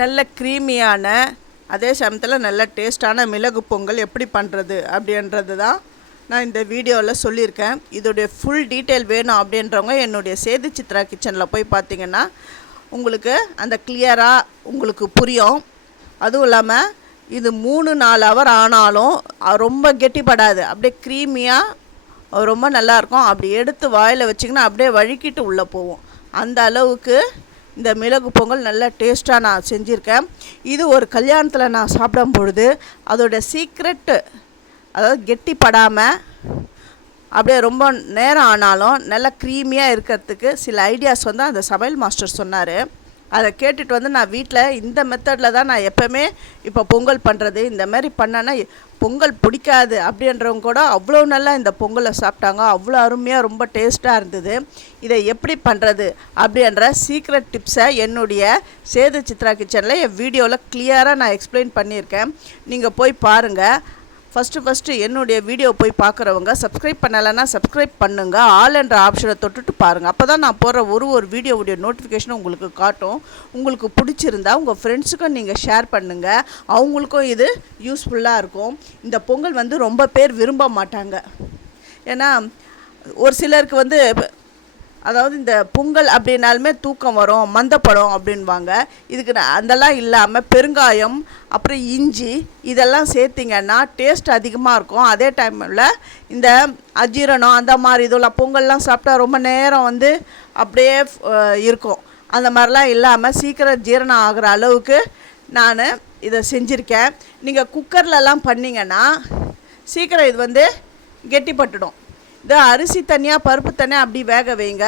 நல்ல க்ரீமியான அதே சமயத்தில் நல்ல டேஸ்டான மிளகு பொங்கல் எப்படி பண்ணுறது அப்படின்றது தான் நான் இந்த வீடியோவில் சொல்லியிருக்கேன். இதோடைய ஃபுல் டீட்டெயில் வேணும் அப்படின்றவங்க என்னுடைய சேது சித்ரா கிச்சனில் போய் பார்த்தீங்கன்னா உங்களுக்கு அந்த கிளியராக உங்களுக்கு புரியும். அதுவும் இல்லாமல் இது 3-4 ஹவர் ஆனாலும் ரொம்ப கெட்டிப்படாது, அப்படியே க்ரீமியாக ரொம்ப நல்லாயிருக்கும். அப்படி எடுத்து வாயில் வச்சிங்கன்னா அப்படியே வழுக்கிட்டு உள்ளே போவோம். அந்த அளவுக்கு இந்த மிளகு பொங்கல் நல்ல டேஸ்ட்டாக நான் செஞ்சுருக்கேன். இது ஒரு கல்யாணத்தில் நான் சாப்பிடும் பொழுது அதோட சீக்ரெட்டு, அதாவது கெட்டிப்படாமல் அப்படியே ரொம்ப நேரம் ஆனாலும் நல்லா க்ரீமியாக இருக்கிறதுக்கு சில ஐடியாஸ் வந்து அந்த சமையல் மாஸ்டர் சொன்னார். அதை கேட்டுட்டு வந்து நான் வீட்டில் இந்த மெத்தடில் தான் நான் எப்போவுமே இப்போ பொங்கல் பண்ணுறது. இந்த மாதிரி பண்ணேன்னா பொங்கல் பிடிக்காது அப்படின்றவங்க கூட அவ்வளோ நல்லா இந்த பொங்கலை சாப்பிட்டாங்க. அவ்வளோ அருமையாக ரொம்ப டேஸ்ட்டாக இருந்தது. இதை எப்படி பண்ணுறது அப்படின்ற சீக்ரெட் டிப்ஸை என்னுடைய சேது சித்ரா கிச்சனில் என் வீடியோவில் கிளியராக நான் எக்ஸ்பிளைன் பண்ணியிருக்கேன். நீங்கள் போய் பாருங்கள். ஃபஸ்ட்டு என்னுடைய வீடியோ போய் பார்க்குறவங்க சப்ஸ்கிரைப் பண்ணலைன்னா சப்ஸ்கிரைப் பண்ணுங்கள். ஆல் என்ற ஆப்ஷனை தொட்டுட்டு பாருங்கள். அப்போ தான் நான் போடுற ஒரு வீடியோவுடைய நோட்டிஃபிகேஷனும் உங்களுக்கு காட்டும். உங்களுக்கு பிடிச்சிருந்தா உங்கள் ஃப்ரெண்ட்ஸுக்கும் நீங்கள் ஷேர் பண்ணுங்கள். அவங்களுக்கும் இது யூஸ்ஃபுல்லாக இருக்கும். இந்த பொங்கல் வந்து ரொம்ப பேர் விரும்ப மாட்டாங்க. ஏன்னா ஒரு சிலருக்கு வந்து அதாவது இந்த பொங்கல் அப்படின்னாலுமே தூக்கம் வரும், மந்தப்படும் அப்படின்வாங்க. இதுக்கு அதெல்லாம் இல்லாமல் பெருங்காயம் அப்புறம் இஞ்சி இதெல்லாம் சேர்த்திங்கன்னா டேஸ்ட் அதிகமாக இருக்கும். அதே டைமில் இந்த அஜீரணம் அந்த மாதிரி இதெல்லாம் பொங்கல்லாம் சாப்பிட்டா ரொம்ப நேரம் வந்து அப்படியே இருக்கும். அந்த மாதிரிலாம் இல்லாமல் சீக்கிரம் ஜீரணம் ஆகிற அளவுக்கு நான் இதை செஞ்சுருக்கேன். நீங்கள் குக்கர்லலாம் பண்ணிங்கன்னா சீக்கிரம் இது வந்து கெட்டிப்பட்டுடும். இது அரிசி தனியாக பருப்பு தனியாக அப்படி வேக வைங்க.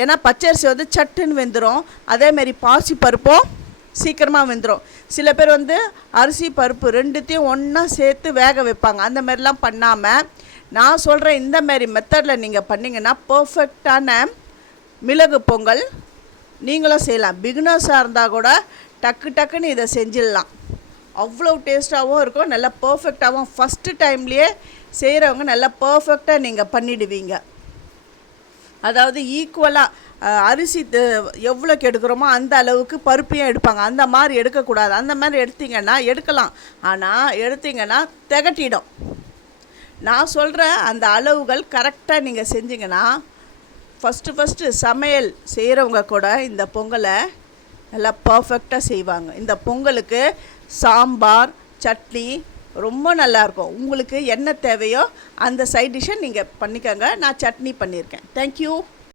ஏன்னா பச்சரிசி வந்து சட்டுன்னு வெந்துடும். அதேமாரி பாசி பருப்பும் சீக்கிரமாக வெந்துடும். சில பேர் வந்து அரிசி பருப்பு ரெண்டுத்தையும் ஒன்றா சேர்த்து வேக வைப்பாங்க. அந்த மாதிரிலாம் பண்ணாமல் நான் சொல்கிறேன் இந்த மாதிரி மெத்தடில் நீங்கள் பண்ணிங்கன்னா பர்ஃபெக்டான மிளகு பொங்கல் நீங்களும் செய்யலாம். பிகினர்ஸாக இருந்தால் கூட டக்குன்னு இதை செஞ்சிடலாம். அவ்வளோ டேஸ்ட்டாகவும் இருக்கும், நல்லா பர்ஃபெக்டாகவும். ஃபஸ்ட்டு டைம்லேயே செய்கிறவங்க நல்லா பர்ஃபெக்டாக நீங்கள் பண்ணிடுவீங்க. அதாவது ஈக்குவலாக அரிசி எவ்வளோக்கு எடுக்கிறோமோ அந்த அளவுக்கு பருப்பையும் எடுப்பாங்க. அந்த மாதிரி எடுக்கக்கூடாது. அந்த மாதிரி எடுத்திங்கன்னா எடுக்கலாம், ஆனால் எடுத்திங்கன்னா திகட்டிடும். நான் சொல்கிற அந்த அளவுகள் கரெக்டாக நீங்கள் செஞ்சிங்கன்னா ஃபஸ்ட்டு சமையல் செய்கிறவங்க கூட இந்த பொங்கலை நல்லா பர்ஃபெக்டாக செய்வாங்க. இந்த பொங்கலுக்கு சாம்பார் சட்னி ரொம்ப நல்லாயிருக்கும். உங்களுக்கு என்ன தேவையோ அந்த சைட் டிஷ்ஷை நீங்கள் பண்ணிக்கோங்க. நான் சட்னி பண்ணியிருக்கேன். தேங்க்யூ.